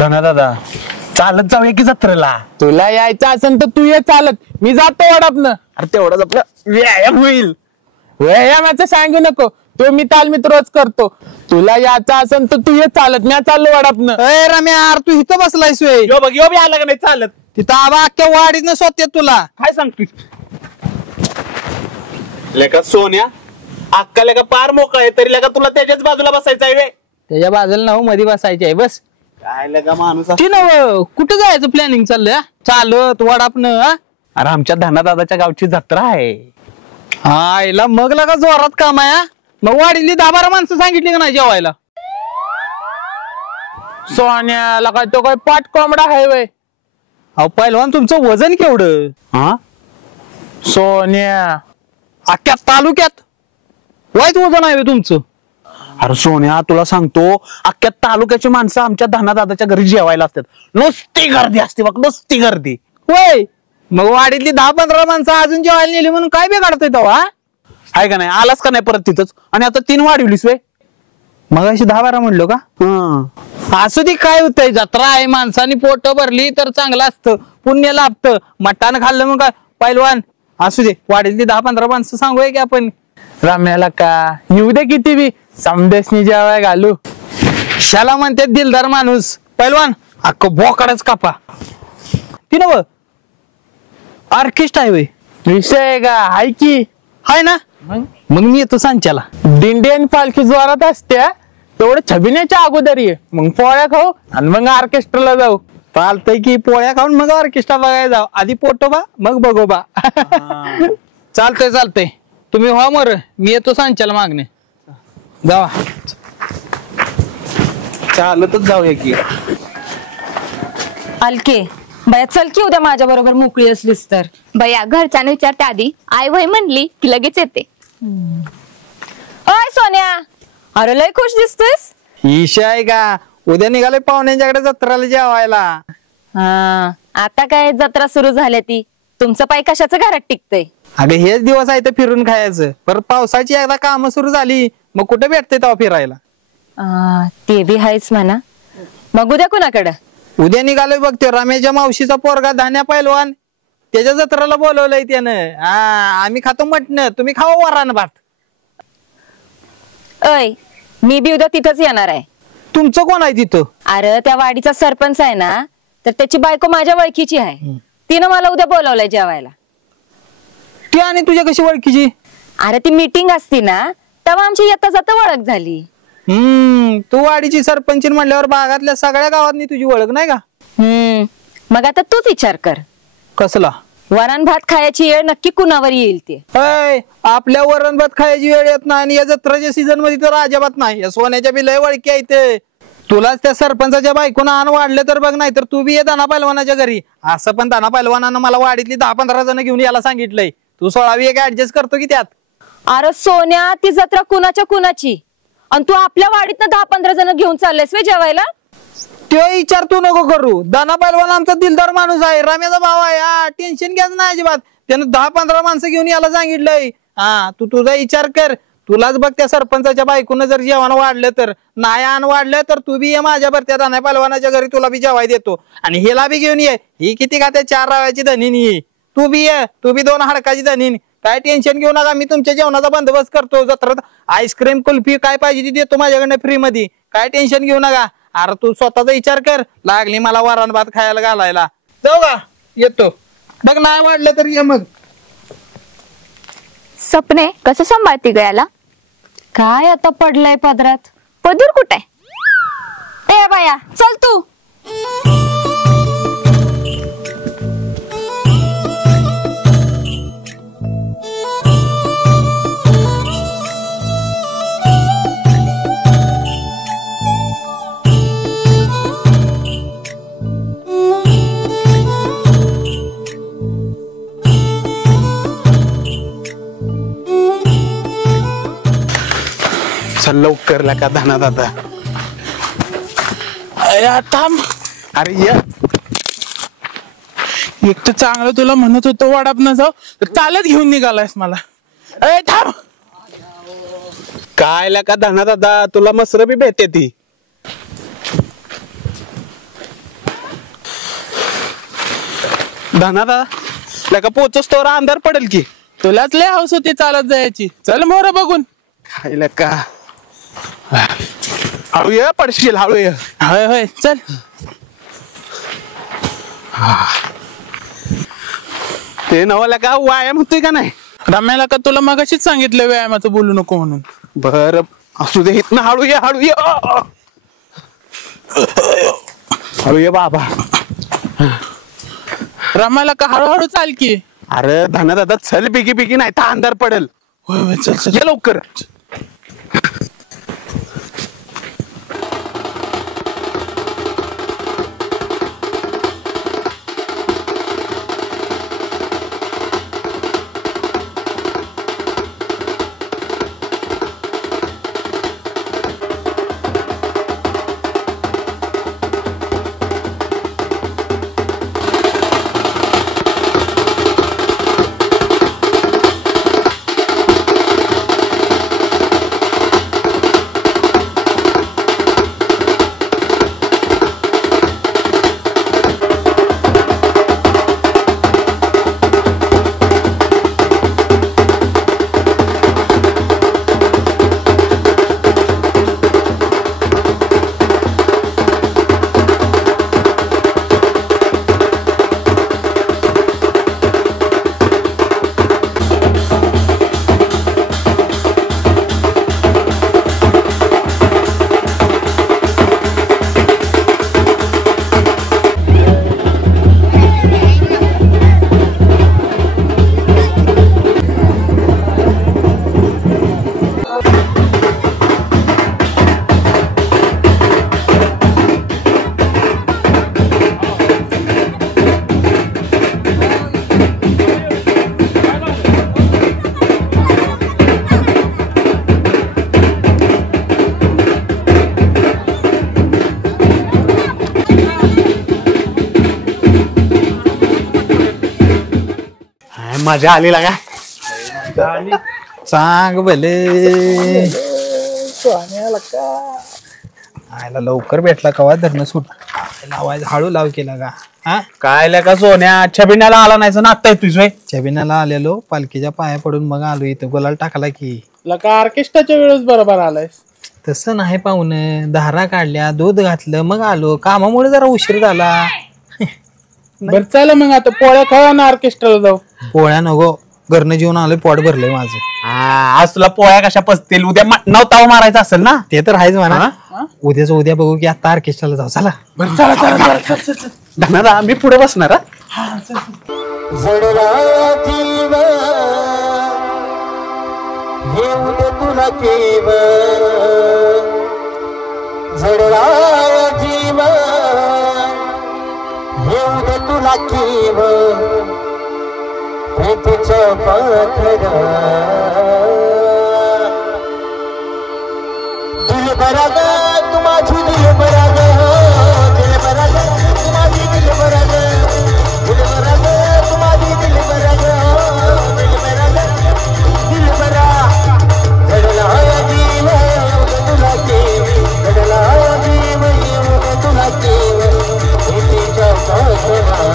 धना दादा चालत जाऊया की जत्रेला? तुला यायचं असेल तर तू ये चालत, मी जातो वडापनं. अरे तेवढाच आपला व्यायाम होईल. व्यायामाचं सांगू नको, तो मी तालमीत रोज करतो. तुला यायचं असेल तर तू ये चालत, मी चाललो वडापनं. अरे रम्या यार तू इथं बसलायस वे? यो बघ यो बी आला का नाही चालत? तिथं आबा अख्ख्या वाडीनं स्वतः तुला काय सांगतोय? लेका सोन्या अक्का लेका पार मोकळा आहे तरी लेका तुला त्याच्याच बाजूला बसायचं आहे. त्याच्या बाजूला नव मध्ये बसायची आहे बस. काय लेका माणूस ती नव कुठं जायचं प्लॅनिंग चाललंय? चालत वडापनं? अरे आमच्या धना दादाच्या गावची जत्रा आहे. आईला मग लगा जोरात काम आहे. मग वाडीली 10-12 माणसं सांगितली का नाही जेवायला? सोन्याला काय तो काय पाट कोंबडा आहे वय? अहो पहिलवान तुमचं वजन केवढं? हा सोन्या अख्ख्या तालुक्यात वाईट वजन आहे तुमचं. अरे सोन्या तुला सांगतो अख्ख्या तालुक्याची माणसं आमच्या धना दादाच्या घरी जेवायला असतात. नुसती गर्दी असते बघ, नुसती गर्दी. होय मग वाडीतली 10-15 माणसं अजून जेवायला नेली म्हणून काय बिघाडतोय तेव्हा? आहे का नाही? आलास का नाही परत तिथंच? आणि आता 3 वाढवलीस वे. मग अशी 10-12 म्हणलो का? असू दे काय होतंय, जत्रा आहे, माणसानी पोट भरली तर चांगलं असतं, पुण्य लाभतं. मटानं खाल्लं मग काय पहिलवान. असू दे वाडीतली 10-15 माणसं सांगूया की आपण. रम्याला का येऊ दे किती बी, समदेशनी जेवाय घालू. शाला म्हणते दिलदार माणूस. पहिलवान अख्ख बोकाडच कापा. ती नव ऑर्केस्ट्रा आहे. विषय का हाय की? हाय ना? मग मी येतो सांच्याला. दिंडी आणि पालखी जोरात असते, तेवढं छबिन्याच्या अगोदर ये, मग पोळ्या खाऊ आणि मग ऑर्केस्ट्राला जाऊ. चालतंय की पोळ्या खाऊन मग ऑर्केस्ट्रा बघायला जाऊ. आधी पोटोबा मग बघोबा. चालतंय चालतंय, तुम्ही हो मर, मी येतो सांच्याला मागणे. जावा चालतच जाऊया की. अलके बया चल की उद्या माझ्या बरोबर मोकळी असलीस तर. बया घरच्यांना विचारते आधी, आई वय म्हणली की लगेच येते. ओय सोन्या, अरे लय खुश दिसतोयस. ईशा आहे का? उद्या निघाले पाहुण्यांच्याकडे जत्राला जेवायला. हा आता काय जत्रा सुरू झाल्या, ती तुमचं पाय कशाचं घरात टिकतंय? अगं हेच दिवस आहे तर फिरून खायचं. परत पावसाची एकदा कामं सुरू झाली मग कुठे भेटते तेव्हा फिरायला. ते बी हायच म्हणा. मग उद्या कुणाकडं? उद्या निघालोय बघ ते रमेशच्या मावशीचा पोरगा धान्या पहिलवान, त्याच्या जत्राला बोलवलंय त्यानं. आम्ही खातो मटण, तुम्ही खावा वरण भात. अय मी बी उद्या तिथंच येणार आहे. तुमचं कोण आहे तिथं? अरे त्या वाडीचा सरपंच आहे ना, तर त्याची बायको माझ्या ओळखीची आहे. तिनं मला उद्या बोलवलंय जेवायला. ती आणि तुझ्या कशी ओळखीची? अरे ती मीटिंग असती ना तेव्हा आमची येता जाता ओळख झाली. तू वाडीची सरपंच म्हणल्यावर भागातल्या सगळ्या गावातनी तुझी ओळख नाही का? मग आता तूच विचार कर, कसला वरण भात खायची वेळ नक्की कुणावर येईल ते. आपल्या वरण भात खायची वेळ येत नाही आणि या जत्राच्या सीझन मध्ये तर अजिबात नाही. या सोन्याच्या बी लय ओळखी आहेत. तुलाच त्या सरपंचाच्या बायकोनं आण वाढलं तर बघ, नाही तर तू बी ये दाना पैलवानाच्या घरी. असं पण दाना पैलवानानं मला वाडीतली 10-15 जण घेऊन यायला सांगितलंय. तू 16वी एक ऍडजस्ट करतो की त्यात? अरे सोन्या ती जत्रा कुणाच्या कुणाची, आणि तू आपल्या वाडीत 10-15 जण घेऊन चाललेस वे जेवायला? तो विचार तू नको करू. दाना पैलवान आमचा दिलदार माणूस आहे, रम्याचा भाव आहे. टेन्शन घ्यायचं नाही अजिबात. त्यानं 10-15 माणसं घेऊन यायला सांगितलंय. तू तुझा विचार कर. तुलाच बघ त्या सरपंचाच्या बायकोनं जर जेवण वाढलं तर नाही, आण वाढलं तर तू बी ये माझ्यावर त्या दाना पैलवानाच्या घरी, तुला बी जेवाय देतो. आणि हिला बी घेऊन ये. ही किती का त्या 4 रव्याची धनीनी. तू बी ये, तू बी 2 हाडकाची धनीन. काय टेन्शन घेऊ नका, मी तुमच्या जेवणाचा बंदोबस्त करतो. जत्रात आईस्क्रीम कुल्फी काय पाहिजे ती देतो माझ्याकडनं फ्री मध्ये. काय टेन्शन घेऊ नका. अरे तू स्वतःचा विचार कर. लागली मला वरण भात खायला घालायला. जाऊ का? येतो बघ, नाही वाढलं तर ये मग. सपने कसं सांभाळते गयाला? काय आता पडलाय पदरात. पदूर कुठे? ए बाया चल तू. चल लवकर का धना दादा. थांब. अरे ये एक तर चांगलं तुला म्हणत होतो वडापनं जाऊ, तर चालत घेऊन निघालायस मला. अरे थांब. काय का धना दादा, तुला मसर बी भेटते ती. धना दादा लका पोचोस तोवर अंधार पडेल की. तुलाच लय हौस होती चालत जायची. चल मोर बघून. खायला का हळू ये पडशील हळू ये. होय होय चल. ते नवला का व्यायाम होतोय का नाही. रम्याला का तुला मगाशीच सांगितलं व्यायामाचं बोलू नको म्हणून. बर असू दे इथनं हळू ये हळू ये. हळू ये बाबा. रम्याला का हळूहळू चाल की. अरे धना दादा चल बिगी बिगी नाही तर अंधार पडेल. होय होय चल चल ये लवकर. मजा आली लागा. सांग भले आयला लवकर भेटला कवा धरणं सुट लावायचं हळू लाव केला का. हा काय लका सोन्या छबिन्याला आला नाही ना आता तुझ. छबिनाला आलेलो पालखीच्या पाया पडून मग आलो इथं गुलाल टाकला की. लका ऑर्केस्ट्राच्या वेळेस बरोबर आलायस. तसं नाही पाहुणं धारा काढल्या दूध घातलं मग आलो कामामुळे जरा उशीर झाला. बर चला मग आता पोळ्या खावा ना ऑर्केस्ट्राला जाऊ. पोळ्या नको घरनं जेवण आलोय पोट भरलंय माझं. आज तुला पोळ्या कशा पचतील उद्या नवताव मारायचा असेल ना. ते तर आहेच म्हणा. उद्याच उद्या बघू की आता ऑर्केस्ट्राला जाऊ. चला चला चला चला. धनादा मी पुढे बसणार. तुला केव तुझ्या पाखरा दिल बराग तू माझी दिल बराग दिल बराग तू माझी दिल बराग दिल बराग तू माझी दिल बराग दिल बराग दिल बरा घडला जीव तुला केव घडला जीव तुला केव तुझ्या पाखरा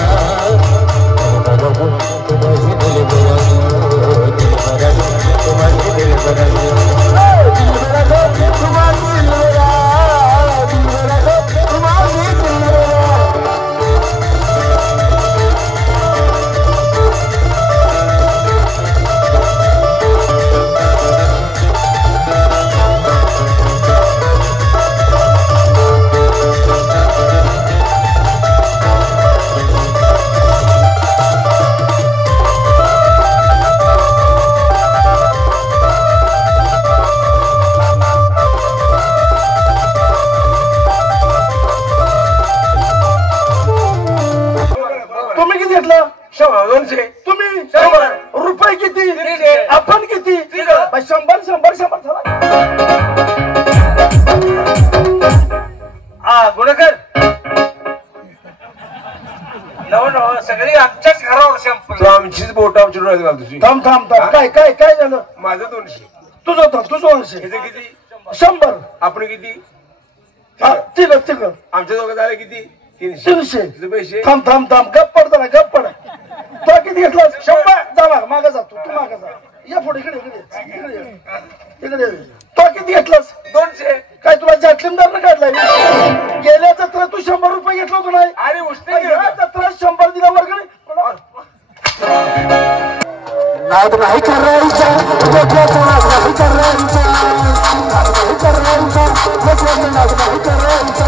आमचीच बोट आमची डोळ्यात घाल तुझी. थांब थांब थांब काय काय काय झालं. माझं 200. तुझं थांब तुझं 200. किती 100. आपण किती तिघ आमच्या दोघं झालं किती 300. 300. पैसे थांब थांब थांब गप्प पड जरा गप्प पड. तो किती घेतलास 100 जा बघ मागे जा तू मागे जा या पुढे इकडे तो किती घेतलास 200 काय तुला जाटलिमदार काढलाय गेल्या जत्रेत तू 100 रुपये घेतला होता नाही अरे उष्णे जत्रेत 100 दिला वर्गणी नाद नाही करायचा डोक्याचा नाद नाही करायचा नाद नाही करायचा डोक्याचा नाद नाही करायचा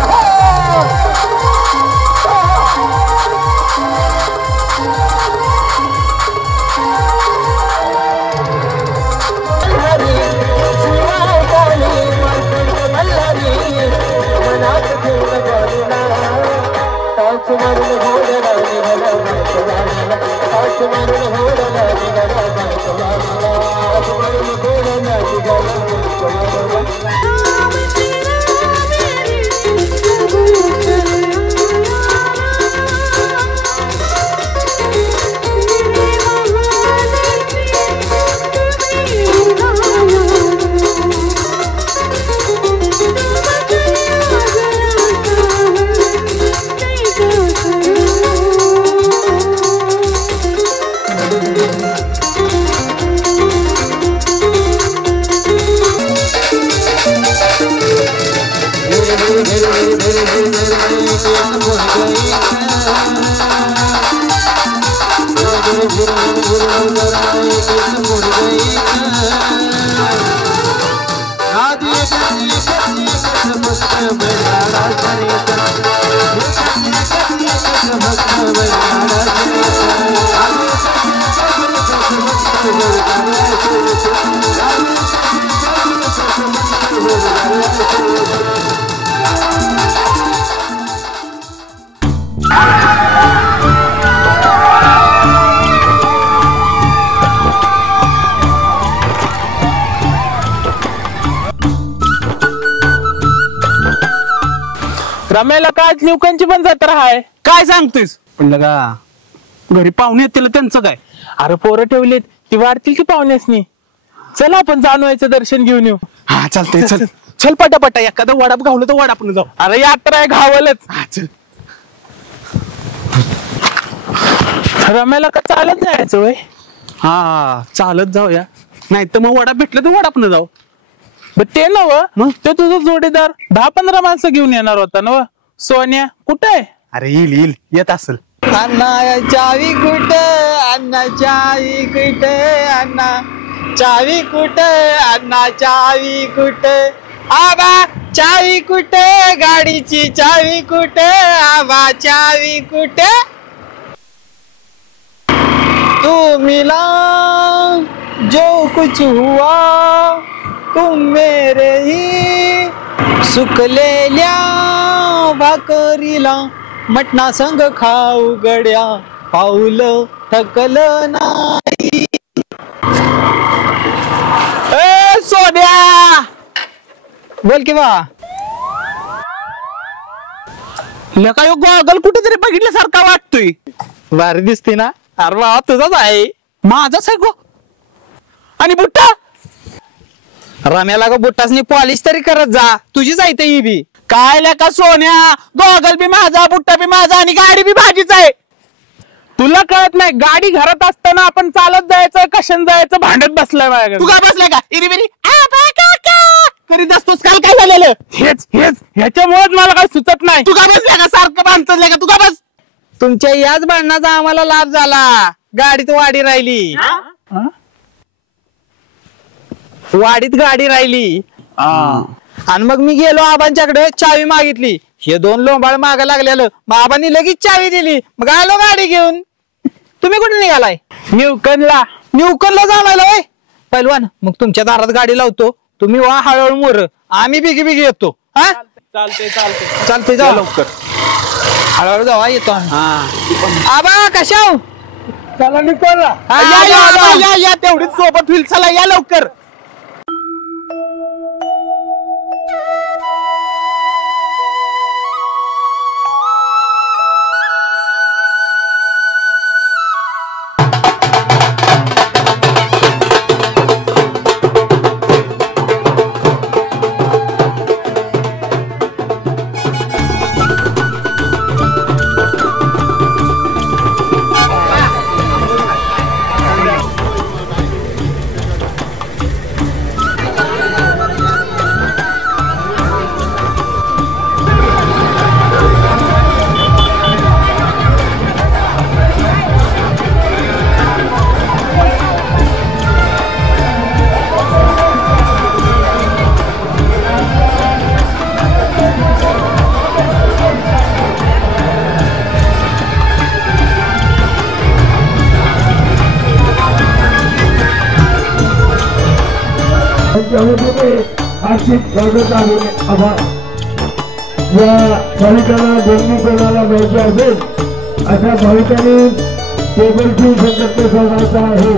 रमेला काय न्यूकनची पण जत्रा आहे. काय सांगतोयस म्हणलं का घरी पाहुणे येतील त्यांचं काय. अरे पोरं ठेवलीत ती वाढतील की पाहुण्यासनी. चला आपण जानवायचं दर्शन घेऊन येऊ. हा चालतंय चल चल पटापटा एखादा वडाप घावलं तर वडापनं जाऊ. अरे यात्रा आहे घावलच. हा चल रमेला का चालत जायचं वय. हा चालत जाऊया नाही तर मग वडाप भेटलं तर वडापनं जाऊ. ते नव ते तुझं जोडीदार 10-15 माणसं घेऊन येणार होता नव. सोन्या कुठे आहे. अरे येईल येत असेल. अण्णा चावी कुठ अण्णा चावी कुठ अण्णा चावी कुठ अण्णा चावी कुठ आबा चावी कुठ गाडीची चावी कुठ आबा चावी कुठ तू मिला जो कुछ हुआ तुम मेरे ही सुकलेल्या भाकरीला मटणा संग खाऊ गड्या पाऊल थकलं नाही. ए सोन्या बोल की बा. लका यो गॉगल कुठेतरी बघितल्यासारखा वाटतोय. भारी दिसते ना. अरे बाबा तुझाच आहे. माझाच आहे गो. आणि बुट्टा रम्याला का बुट्टासनी पॉलिश तरी करत जा. तुझीच आहे ही बी. काय लका सोन्या गॉगल बी माझा बुट्टा बी माझा आणि गाडी बी माझीच आहे. तुला कळत नाही गाडी घरात असताना आपण चालत जायचं कशाने जायचं भांडत बसलाय माझ्याकडे. तू काय बसलाय का इरी बिरी करीत असतोस. काल काय झालेलं. हेच ह्याच्यामुळेच मला काही सुचत नाही. तू काय बसलाय का सारखं बांधतोय का तू का बस. तुमच्या याच भांडणाचा आम्हाला लाभ झाला. गाडीत वाडी राहिली. वाडीत गाडी राहिली आणि मग मी गेलो आबांच्याकडे चावी मागितली. हे 2 लोंबाळ माग लागलेलं मग आबांनी लगेच चावी दिली. मग आलो गाडी घेऊन. तुम्ही कुठे निघालाय. न्यूकनला जाणार होय. पहिलवान मग तुमच्या दारात गाडी लावतो. तुम्ही वा हळूहळू मोर आम्ही बिगी येतो. हा चालते जाऊ लवकर. हळूहळू जावा येतो आम्ही. आबा कशा चला निकोला या तेवढीच सोबत होईल. चला या लवकर. निश्चित स्वागत आहे आभार. या भाविकांना देणगी कोणाला द्यायची असेल अशा भाविकांनी टेबलची संकल्प सोडायचा आहे.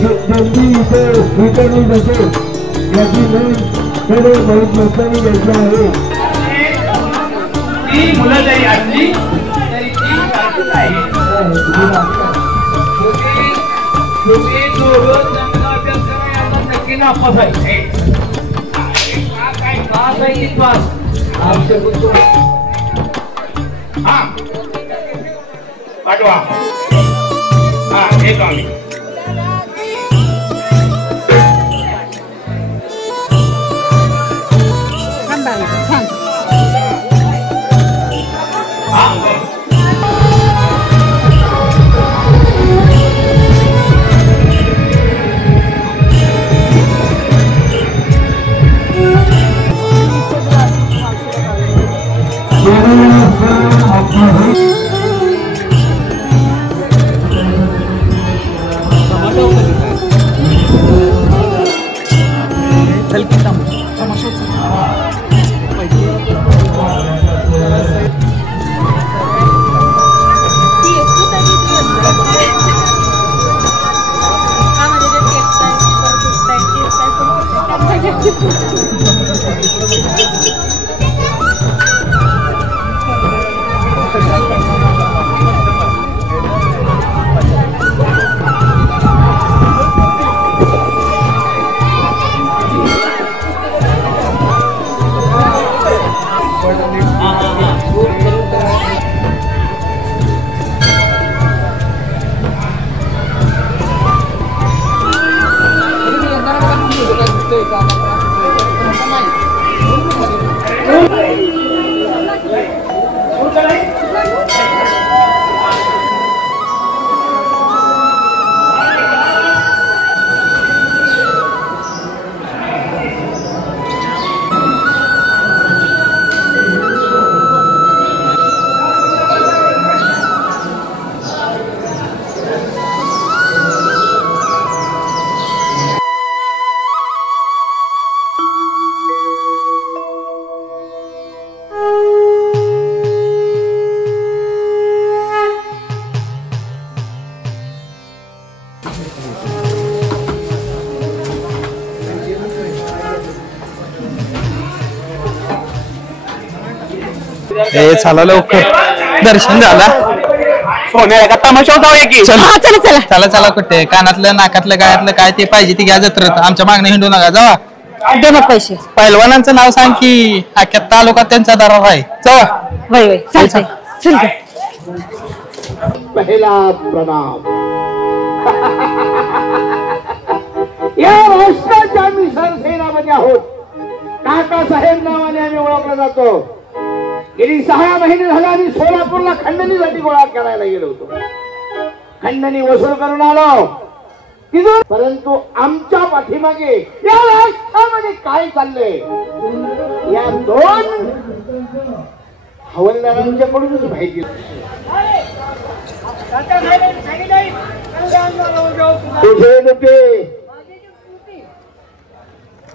देणगी इथे स्वीकारली नसेल याची नोंद सर्व भाविक लोकांनी घ्यायची आहे. मुलं जरी असली तरी ती सारखीच आहे. तुम्ही दोघं चांगला अभ्यास करा, याचा नक्की नापास आहे. काय पास आहे की पास आमच्या कुटुंब हा पाठवा. हा हे आम्ही चला लवकर दर्शन झाला. सोन्या का तमाशा जाऊया की. हा चला चला चला चला कुठे कानातलं नाकातलं गायातलं काय ते पाहिजे ती घ्या जत्रेत. आमच्या मागणं हिंडू नका जावा. दे मग पैसे. पैलवानांचं नाव सांग की अख्ख्या तालुक्यात त्यांचा दरार आहे. जावा. वय वय चालतंय चल ग. पहिला प्रणाम. या राष्ट्राच्या आम्ही सरसेनामध्ये आहोत. काकासाहेब नावाने आम्ही ओळखला जातो. गेली 6 महिने झाला आम्ही सोलापूरला खंडणीसाठी गोळा करायला गेलो होतो. खंडणी वसूल करून आलो तिथून. परंतु आमच्या पाठीमागे या राष्ट्रामध्ये काय चाललंय या 2 हवालदारांच्याकडूनच माहिती. तुझे लोके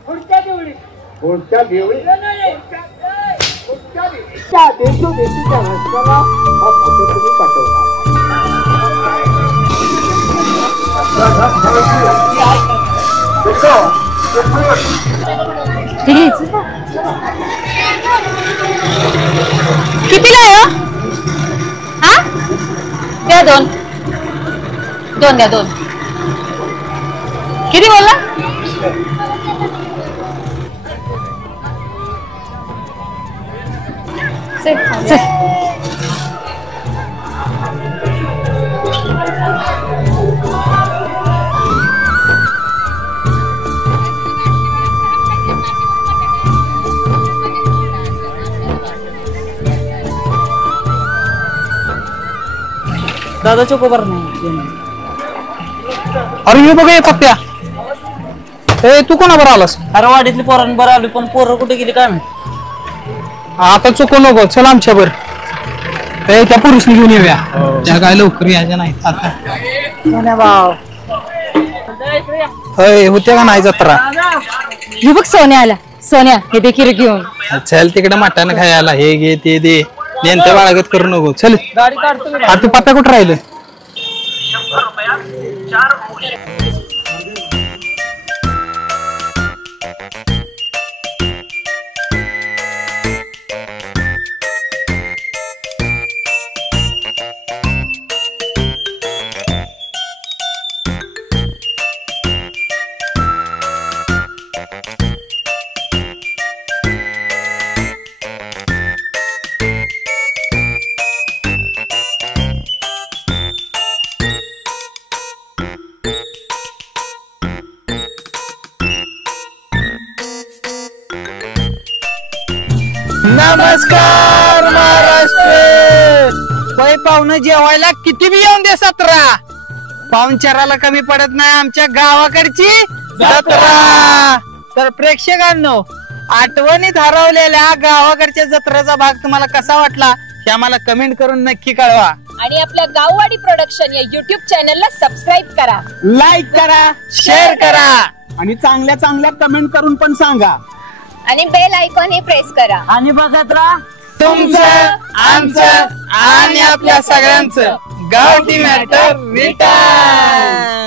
पुढच्या देवळी त्या देशोदेशीच्या राष्ट्राला हा फोटो तुम्ही पाठवणार. कितीला आहे हो? हा द्या 2 द्या 2. किती बोलला? चल चल. दादा चोकोबार नाही. अरे हे बघ हे पप्प्या. ए तू कोणाबरोबर आलास? अरे वाडीतली पोरांबर आली पण पोरं कुठे गेली काय माहिती. आता चुकू नको. चल आमच्या बर. ए त्या पुरुषनी घेऊन येऊया. त्या काय लवकर यायच्या नाहीत आता. होय होत्या का नाही जत्रा? हे बघ सोन्या आला. सोन्या हे देखील घेऊन चल तिकडे मटण खायला हे घे ते दे नेमकं बाळगत करू नको चल अरे तू पत्ता कुठं राहिलं नमस्कार महाराष्ट्र पै पाहुणं जेवायला किती बी येऊन दे 17 पाहुणचाराला कमी पडत नाही आमच्या गावाकडची जत्रा तर प्रेक्षकांनो आठवणीत हरवलेल्या गावाकडच्या जत्रेचा भाग तुम्हाला कसा वाटला हे आम्हाला कमेंट करून नक्की कळवा आणि आपल्या गाववाडी प्रोडक्शन या युट्यूब चॅनलला सबस्क्राईब करा लाईक करा शेअर करा आणि चांगल्या चांगल्या कमेंट करून पण सांगा आणि बेल आयकॉन हे प्रेस करा आणि बघत राहा तुमचं आमचं आणि आपल्या सगळ्यांचं गावठी मॅटर रिटर्न